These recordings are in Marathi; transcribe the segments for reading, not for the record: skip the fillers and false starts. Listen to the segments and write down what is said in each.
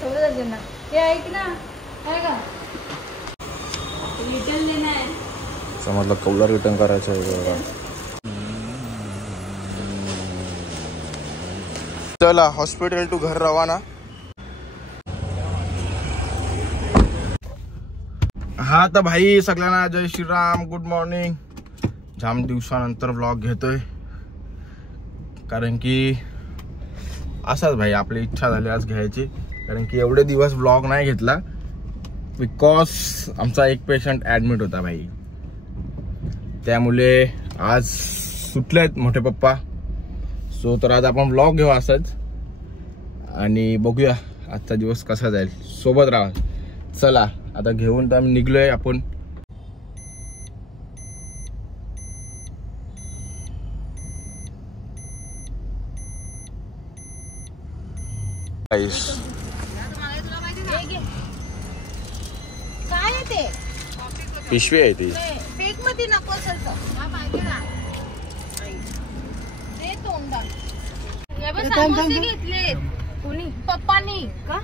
समजलं ना हे ऐक ना काय का रिटर्न लेना है समजलं कौला रिटर्न करायचं आहे बघा. चला हॉस्पिटल टू घर रवाना. हा तर भाई सगळ्यांना जय श्रीराम, गुड मॉर्निंग. जाम दिवसानंतर व्लॉग घेतोय कारण की असाच भाई आपली इच्छा झाली आज घ्यायची, कारण की एवढे दिवस व्लॉग नाही घेतला बिकॉज आमचा एक पेशंट ॲडमिट होता भाई. त्यामुळे आज सुटलेत मोठे पप्पा. सो तर आज आपण व्लॉग घेऊ असंच आणि बघूया आजचा दिवस कसा जाईल. सोबत राहा. चला आता घेऊन तर आम्ही निघलोय आपण. काय ते पिशवी आहे ती फेक मध्ये नको असेल समोसे घेतले कोणी पप्पानी का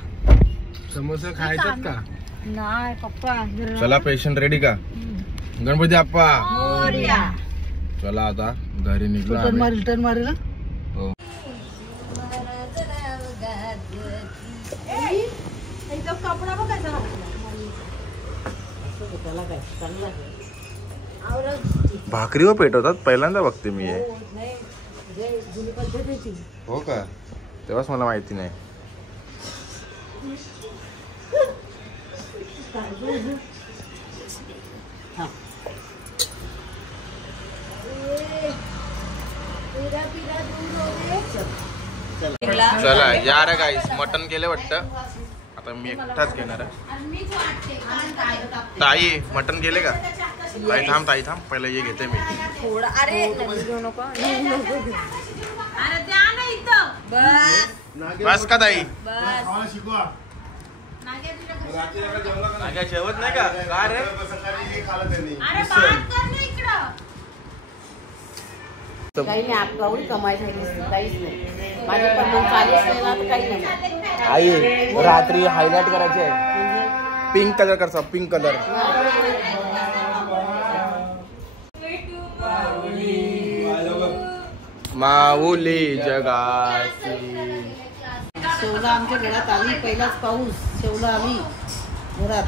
समोसे खायच्यात का नाही पप्पा. चला पेशंट रेडी का गणपती अप्पा. चला आता घरी निघलो. रिटर्न मारेल हो. कपडा बघायचा भाकरीवर पेटवतात पहिल्यांदा बघते मी हे. हो का तेव्हाच मला माहिती नाही. चला या रे गाईस मटन केले वाटतं. आता मी एकटाच घेणार आहे. ताई मटन केले का? ताई थांब पहिला ये घेते मी. बस का ताई? जेवत नाही का रे? काही नाही आपली कमाई झाली काहीच नाही. माझ्या पण चालूच नाही ना काही नाही. आई रात्री हायलाइट करायचे आहे. पिंक कलर करसा पिंक कलर. माऊली जगाची. शेवला आमच्या घरात आली पहिलाच पाऊस. शेवला आम्ही घरात.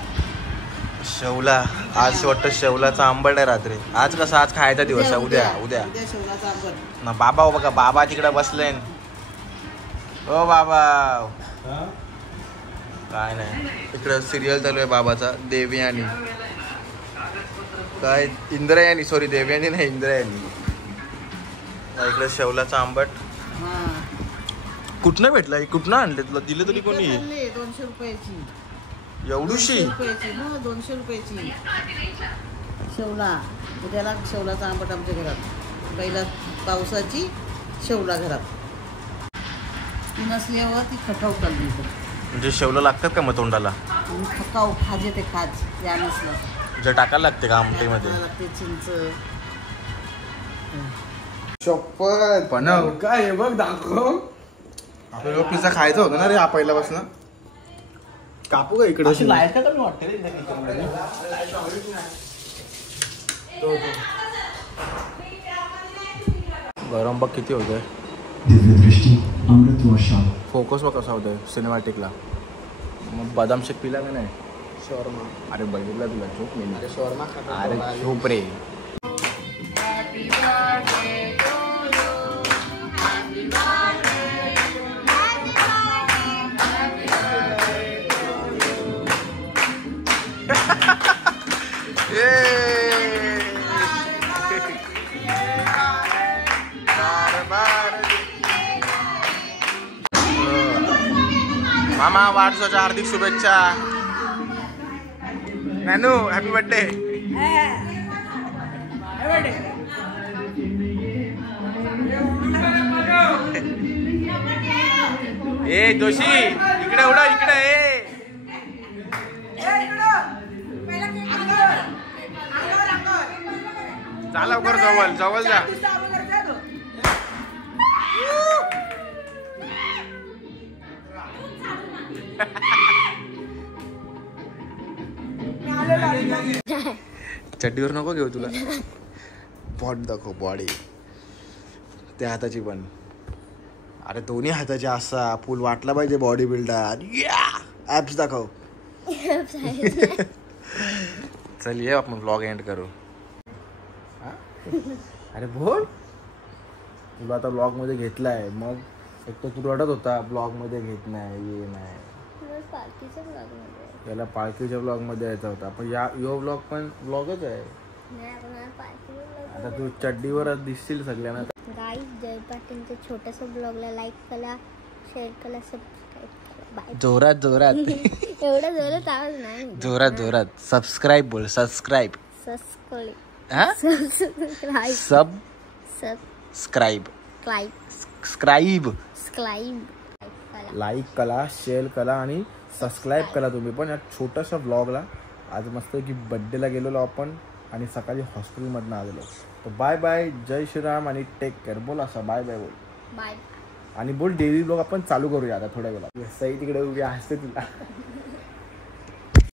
शेवला आज वाटतं शेवलाचा आंबट आहे रात्री. आज कसं आज खायचा दिवस आहे. उद्या शेवलाचा आंबट ना. बाबा बघा बाबा तिकडे बसले. ओ बाबा काय नाही इकडं सिरियल चालू आहे बाबाचा. देवयानी काय इंद्रायणी सॉरी देवयानी नाही इंद्रायणी. इकडे शेवलाचा आंबट कुठनं भेटला? कुठनं आणले तुला? दिले तरी कोणी? 200 रुपयाची. एवढूशी 200 रुपयाची शेवला. उद्याला शेवलाचा आंबट आमच्या घरात. पहिला पावसाची शेवला घरात. ती नसल्यावर ती खटाव चालली. म्हणजे शेवला लागतात का मग तोंडाला? खकाव खाज येते खाज. या नसलं जे टाकायला लागते का आमटीमध्ये? लागते चिंच. चप्पल पण काय बघ दाखव. आपल्याला पिझ्झा खायचा होता ना रे पहिल्यापासून. कापू का इकडे? गरम बघ किती होतंय. फोकस बघ कसा होतोय सिनेमॅटिकला. मग बदाम शेक पिला का नाही? शॉर्मा. अरे बघितला तुला झोप नाही. शॉर्मा अरे झोप रे. मामा वाढदिवसाच्या हार्दिक शुभेच्छा. नानू हॅपी बर्थडे. ए जोशी इकडे उडा इकडे. जा लवकर जवळ जा. चड्डीवर नको घेऊ तुला. बॉडी दाखव, बॉडी त्या हाताची पण. अरे दोन्ही हाताची असा फुल वाटला पाहिजे बॉडी बिल्डर. ऍप्स दाखव. चल ये आपण व्लॉग एंड करू. अरे बोल. तुला आता ब्लॉग मध्ये घेतलाय, मग एक तर तू रडत होता ब्लॉग मध्ये घेत नाही, ये नाही. याला पालखीच्या ब्लॉग मध्ये यायचा होता, पण यो ब्लॉग पण ब्लॉगच आहे. आता तू चड्डीवरच दिसशील सगळ्यांना. गाईज, जय पाटीलच्या छोट्याशा ब्लॉगला लाईक करा, शेअर करा, सबस्क्राईब करा. बाय. जोरात जोरात. एवढा जोरात आवाज नाही. जोरात जोरात. सबस्क्राईब बोल. सबस्क्राईब. सबस्क्राईब. हाँ? सब स्क्राइब. स्क्राइब. लाईक करा, शेअर करा आणि सबस्क्राईब करा तुम्ही पण. या छोट्याशा ब्लॉगला आज मस्त की बड्डेला गेलेलो आपण आणि सकाळी हॉस्पिटलमधनं आलेलो. तर बाय बाय, जय श्रीराम आणि टेक केअर. बोल असं बाय बाय बोल. बाय. आणि बोल डेली ब्लॉग आपण चालू करूया आता थोड्या वेळा. सई तिकडे उभी हसते तुला.